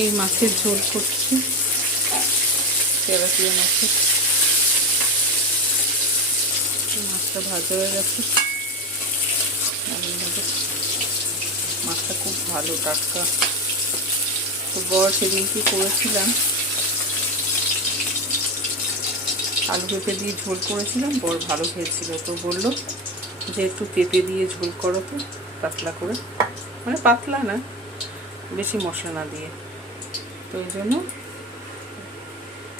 এই মাছের ঝোল করছি, তেলাপিয়া মাছের। মাছটা ভাজা হয়ে গেছে, মাছটা খুব ভালো টাটকা। তো বর সেদিন কি করেছিলাম, আলু পেঁপে দিয়ে ঝোল করেছিলাম, বর ভালো খেয়েছিল। তো বললো যে একটু পেঁপে দিয়ে ঝোল করো তো, পাতলা করে, মানে পাতলা না, বেশি মশলা না দিয়ে। তো এই জন্য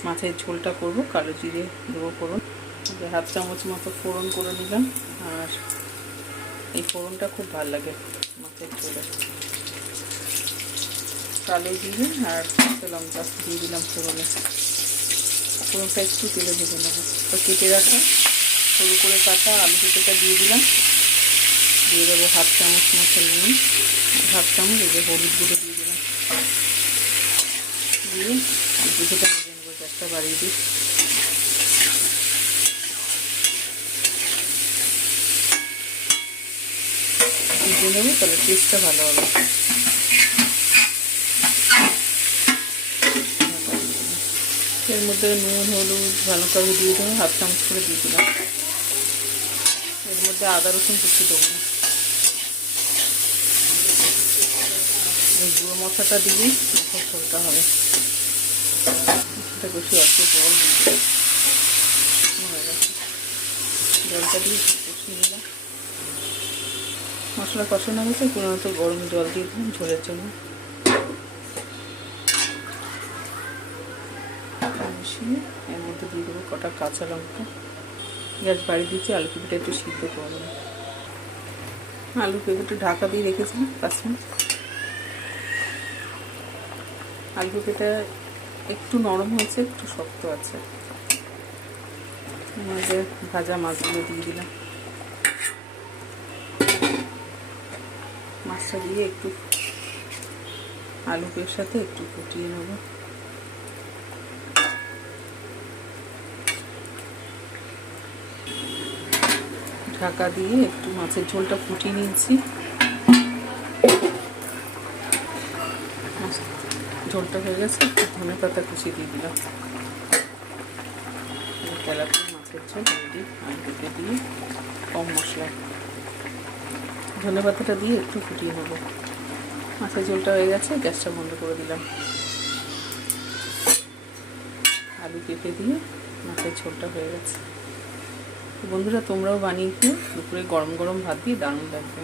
মাছের ঝোলটা করবো, কালো জিরে দেবো ফোড়ন, 1/2 চামচ মতো ফোড়ন করে নিলাম। আর এই ফোড়নটা খুব ভালো লাগে মাছের ঝোলে। কালো জিরে আর কাঁচা লঙ্কা দিয়ে দিলাম ফোড়নে। ফোড়নটা একটু তেলে ভেজে নেবো। তো কেটে রাখা সরু করে কাটা আলু পেঁপেটা দিয়ে দিলাম। দিয়ে দেবো 1/2 চামচ মতো নুন, 1/2 চামচ এই যে হলুদ গুঁড়ো দিয়ে দিলাম। দিয়ে আলু পেঁপেটা ভেজে নেবো, গ্যাসটা বাড়িয়ে দিই। ভেজে নেবো, তাহলে টেস্টটা ভালো হবে। এর মধ্যে নুন হলুদ ভালো করে দিয়ে দেবো, 1/2 চামচ করে দিয়ে দিলাম। এর মধ্যে আদা রসুন কুচি দেবো না, এই গুঁড়ো মশলাটা দিলেই খুব ঝোলটা হবে। এটা বেশি অল্প জল দিয়ে হয়ে গেছে, জলটা দিয়ে কষিয়ে নিলাম। মশলা কষানো হয়েছে, কোনো মতো গরম জল দিয়ে দিলাম ঝোলের জন্য। মিশিয়ে এর মধ্যে দিয়ে দেবো কটা কাঁচা লঙ্কা। গ্যাস বাড়িয়ে দিচ্ছি, আলু পেঁপেটা একটু সিদ্ধ করবো। আলু পেঁপেটা ঢাকা দিয়ে রেখেছিলাম 5 মিনিট। আলু পেঁপেটা একটু নরম হয়েছে, একটু শক্ত আছে। মধ্যে ভাজা মাছগুলো দিয়ে দিলাম। মাছটা দিয়ে একটু আলু পেঁপের সাথে একটু ফুটিয়ে নেব। ঢাকা দিয়ে একটু মাছের ঝোলটা ফুটিয়ে নিয়েছি। ঝোলটা হয়ে গেছে, একটু ধনে পাতা কুচি দিয়ে দিলাম। তেলাপিয়া মাছের ঝোল রেডি, আলু পেঁপে দিয়ে কম মশলা। ধনে পাতাটা দিয়ে একটু ফুটিয়ে নেব। মাছের ঝোলটা হয়ে গেছে, গ্যাসটা বন্ধ করে দিলাম। আলু পেঁপে দিয়ে মাছের ঝোলটা হয়ে গেছে। বন্ধুরা, তোমরাও বানিয়ে খেও, দুপুরে গরম গরম ভাত দিয়ে দারুণ লাগবে।